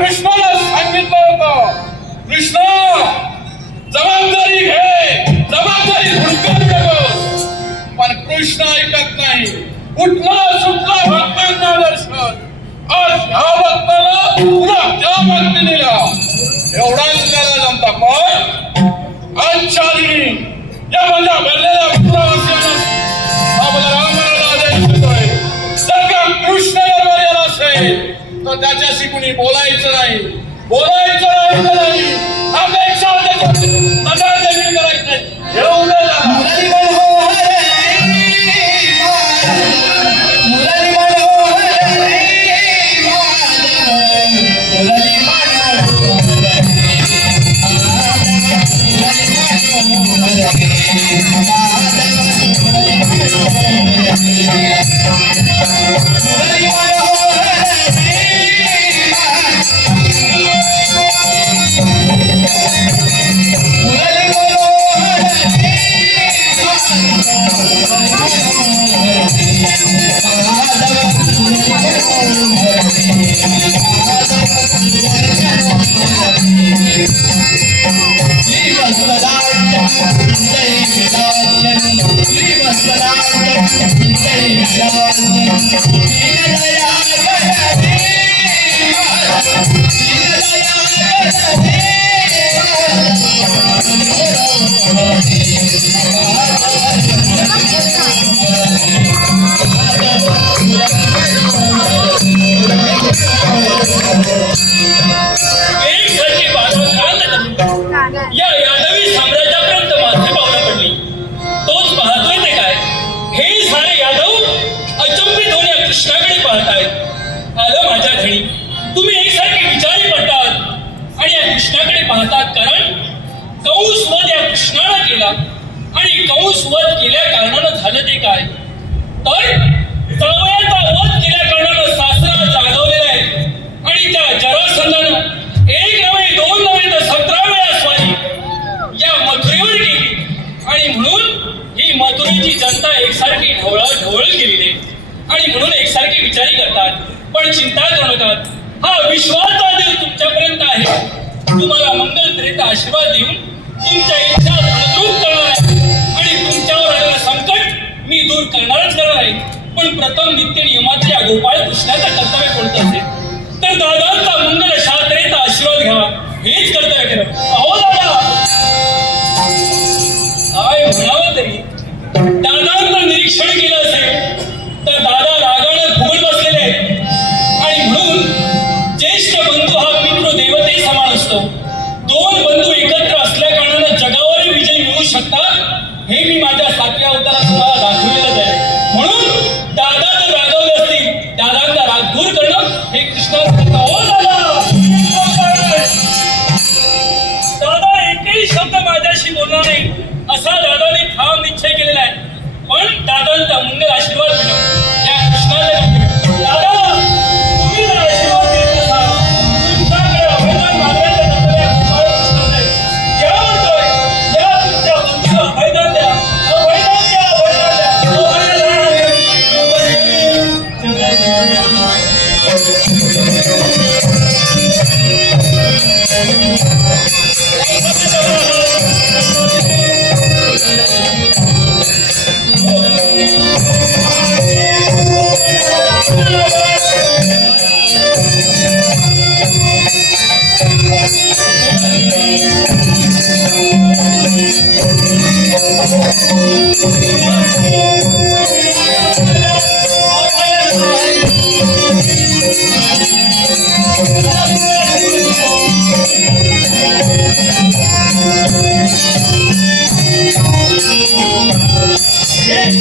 कृष्णाला सांगितलं होतं, कृष्ण जबाबदारी घे, जबाबदारी हुडकून नको. पण कृष्ण ऐकत नाही. उठला सुटला भक्तांना दर्शन. आज ह्या भक्ताला पुन्हा त्या भक्तीला एवढाच त्याला जमता. पण आजच्या दिनी या माझ्या भरलेल्या पुत्रावासियांना रामाला आदेश देतोय, जर का कृष्ण दरबार असेल तर त्याच्याशी कुणी बोलायचं नाही, बोलायचं नाही. अपेक्षा नजर देखील करायचं नाही. तुम्ही एकसारखे विचारी पडतात आणि या कृष्णाकडे पाहतात, कारण कंस वध या कृष्णाला केला आणि कंस वध केल्या कारणानं झालं ते काय, तर जावयाचा वध केल्या कारणानं सासरा जागवलेला आहे. आणि त्या जरासंधानं एक नव्हे दोन नव्हे तर 17 वेळा स्वारी या मथुरेवर केली. आणि म्हणून ही मथुरेची जनता एकसारखी ढवळ केलेली आहे आणि म्हणून एकसारखी विचारी करतात. पण चिंता करू नका, हा विश्वाचा देव तुमच्यापर्यंत आहे. तुम्हाला मंगलत्रेचा आशीर्वाद देऊन तुमच्या इच्छा पूर्ण करणार आहे आणि तुमच्यावर आलेलं संकट मी दूर करणारच करणार आहे. पण प्रथम नित्य नियमाचे या गोपाळ कृष्णाचं कर्तव्य कोणतं असेल तर दादांचा मंगल शास्त्रेचा आशीर्वाद घ्यावा, हेच कर्तव्य केलं. अहो दादा, काय म्हणावं तरी दादांचं निरीक्षण केलं असेल तर दादा रागाने फुगून बसलेले आहेत. आणि म्हणून ज्येष्ठ बंधू हा पितृ देवते समान असतो. दोन बंधू एकत्र असल्या कारणानं जगावर हे मी माझ्या 7व्या अवतारात तुम्हाला दाखवलेलंच आहे. म्हणून दादा जर रागवले असतील दादांचा राग दूर करणं हे कृष्णाचं काम. हो दादा एकही शब्द माझ्याशी बोलणार नाही असा दादाने ठाम निश्चय केलेला आहे. पण दादांचा मंगल आशीर्वाद घेणं या कृष्णाचं दादा तुम्ही जर आशीर्वाद देत असाल तुमच्याकडे अभयदान मागण्याचं कर्तव्य कृष्णाचं आहे. या म्हणतोय या तुमच्या बंधूला अभयदान द्या, अभयदान द्या, अभयदान Yeah.